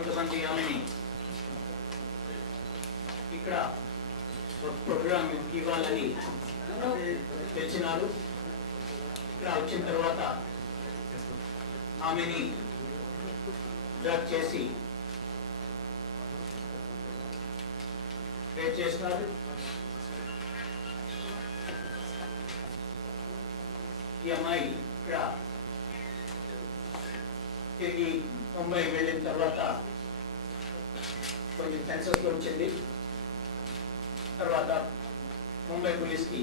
కొంతమంది ఆమెని ఇక్కడ ఒక ప్రోగ్రామ్ ఇవ్వాలని తెచ్చినారు. ఇక్కడ వచ్చిన తర్వాత ఆమెని డ్రగ్ చేసి రేప్ చేస్తున్నారు. ఈ అమ్మాయి ఇక్కడ తిరిగి ముంబై వెళ్ళిన తర్వాత కొంచెం సెన్సెస్ లో వచ్చింది. తర్వాత ముంబై పోలీస్కి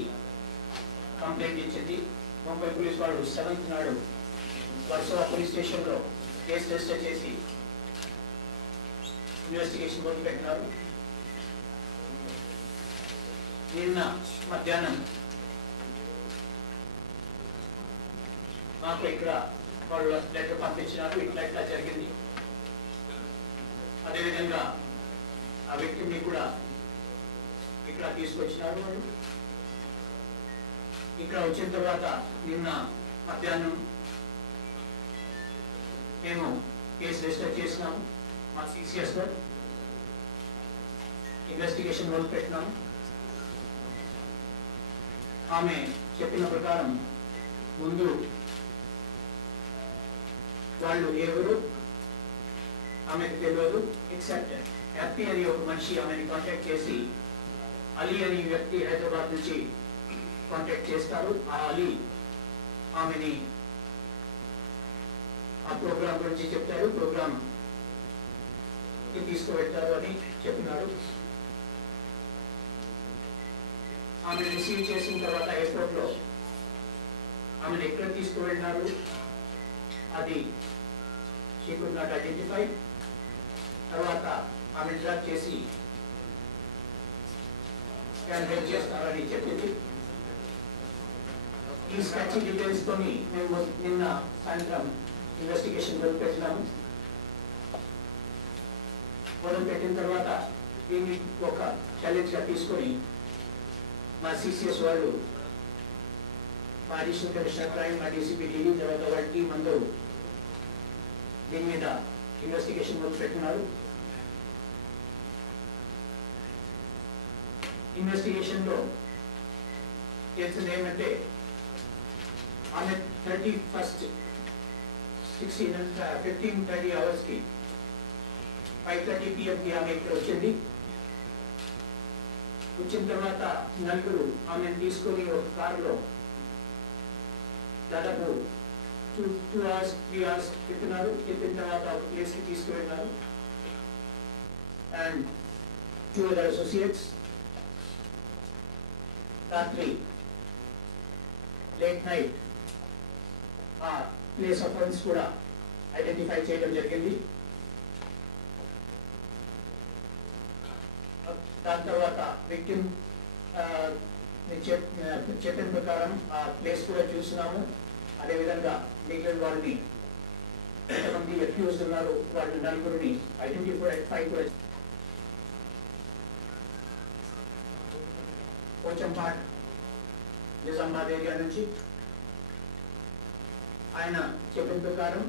కంప్లైంట్ ఇచ్చింది. ముంబై పోలీస్ వాళ్ళు 7th నాడు వర్సోవా పోలీస్ స్టేషన్లో కేసు రిజిస్టర్ చేసి ఇన్వెస్టిగేషన్ మొదలుపెట్టినారు. నిన్న మధ్యాహ్నం మాకు ఇక్కడ వాళ్ళు లెటర్ పంపించినారు, ఇట్లా జరిగింది. అదేవిధంగా ఆ వ్యక్తిని కూడా ఇక్కడ తీసుకొచ్చినారు. వాళ్ళు ఇక్కడ వచ్చిన తర్వాత నిన్న మధ్యాహ్నం మేము కేసు రిజిస్టర్ చేసినాము. మా CCS లో ఇన్వెస్టిగేషన్ మొదలు పెట్టినాము. ఆమె చెప్పిన ప్రకారం ముందు వాళ్ళు ఎవరు ఆమెకు తెలియదు, ఎక్సెప్ట్ హ్యాపీ అని ఒక మనిషి ఆమెని కాంటాక్ట్ చేసి అలీ అని వ్యక్తి హైదరాబాద్ నుంచి కాంటాక్ట్ చేస్తారు. ఆ అలీ ఆమెని ఆ ప్రోగ్రామ్ గురించి చెప్తారు, ప్రోగ్రామ్ తీసుకువెళ్తారు అని చెప్పినాడు. ఆమెను రిసీవ్ చేసిన తర్వాత ఎయిర్పోర్ట్ లో ఆమెను ఎక్కడ తీసుకువెళ్ళినారు అది షీ కుడ్ నాట్ ఐడెంటిఫై. తర్వాత ఆమె డ్రాప్ చేసి హెల్ప్ చేస్తారని చెప్పింది. ఈ స్కెచ్ డీటెయిల్స్ తోని మేము నిన్న సాయంత్రం ఇన్వెస్టిగేషన్ మొదలుపెట్టినాము. మొదలుపెట్టిన తర్వాత దీన్ని ఒక ఛాలెంజ్ గా తీసుకొని మా CCS వాళ్ళు, మా అడిషనల్ కమిషనర్ క్రైమ్, మా DCP ఢిల్లీ, తర్వాత వాళ్ళ టీం అందరూ దీని మీద ఇన్వెస్టిగేషన్ మొదలుపెట్టినారు. ఇన్వెస్టిగేషన్ లో తెలిసింది ఏమంటే ఆమె 31st 15:30 hours కి 5:30 PM కి ఆమె ఇక్కడ వచ్చింది. వచ్చిన తర్వాత నలుగురు ఆమెను తీసుకొని ఒక కారులో దాదాపు 2 hours 3 hours తిప్పినారు. తిప్పిన తర్వాత ఒక ప్లేస్ కి తీసుకువెళ్ళినారు. అండ్ 2 other associates రాత్రి లేట్ నైట్ ఆ ప్లేస్ ఆఫ్ ఫండ్స్ కూడా ఐడెంటిఫై చేయడం జరిగింది. దాని తర్వాత విక్టిమ్ చెప్పిన ప్రకారం ఆ ప్లేస్ కూడా చూస్తున్నాము. అదేవిధంగా మిగిలిన వాళ్ళని ఎంతమంది అక్యూజ్డ్ ఉన్నారు వాళ్ళ నలుగురిని ఐడెంటిఫై కూడా కొంచెం పార్ట్ నిజామాబాద్ ఏరియా నుంచి ఆయన చెప్పిన ప్రకారం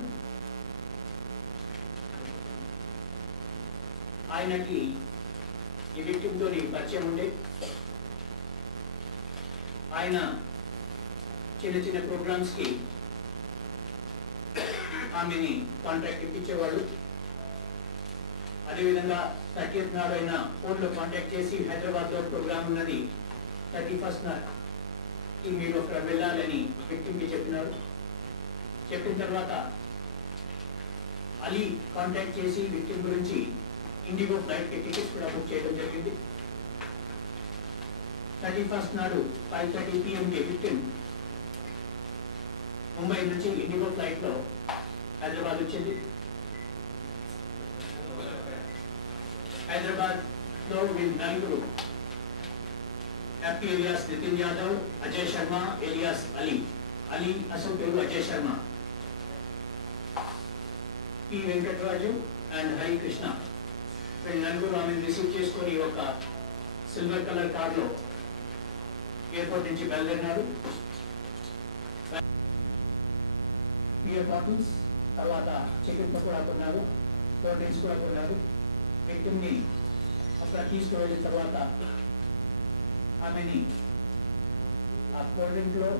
ఆయనకి ఈ విక్టిమ్ తోని పరిచయం ఉండే. ఆయన చిన్న చిన్న ప్రోగ్రామ్స్ కి ఆమెని కాంట్రాక్ట్ ఇప్పించేవాళ్ళు. అదేవిధంగా 30th నాడు ఆయన ఫోన్ లో కాంటాక్ట్ చేసి హైదరాబాద్ లో ప్రోగ్రామ్ ఉన్నది 31st నాడు మీరు అక్కడ వెళ్ళాలని విక్టిమ్ కి చెప్పినారు. చెప్పిన తర్వాత అలీ కాంటాక్ట్ చేసి విక్టిమ్ గురించి ఇండిగో ఫ్లైట్ కి టికెట్స్ కూడా బుక్ చేయడం జరిగింది. 31st నాడు 5:30 PM కి విక్టిమ్ ముంబై నుంచి ఇండిగో ఫ్లైట్ లో హైదరాబాద్ వచ్చింది. హైదరాబాద్ లో వీళ్ళు నలుగురు Happy alias Nitin Yadav, Ajay Sharma alias Ali అసలు పేరు అజయ్ శర్మ, P. వెంకటరాజు అండ్ హరికృష్ణ వీళ్ళు నలుగురు ఆమెను రిసీవ్ చేసుకొని ఒక సిల్వర్ కలర్ కార్ లో ఎయిర్పోర్ట్ నుంచి బయలుదేరినారు. బియర్ బాటిల్స్ తర్వాత చికెన్ పకోడా కొన్నారు. కోల్డ్ డ్రింక్స్ కూడా కొన్నారు. వ్యక్తిని అక్కడ తీసుకువెళ్ళిన తర్వాత ఆమెని ఆ కోల్డ్ డ్రింక్ లో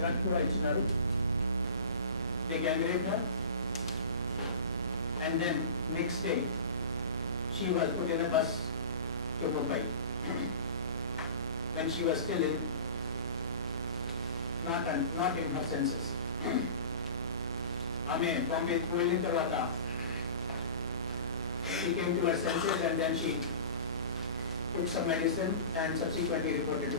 డ్రగ్ కూడా ఇచ్చినారు. They gang raped her, and then next day she was put in a bus to Mumbai when she was still not in her senses. Ame Bombay వెళ్ళిన తర్వాత she came to her senses and then she took some medicine and subsequently reported to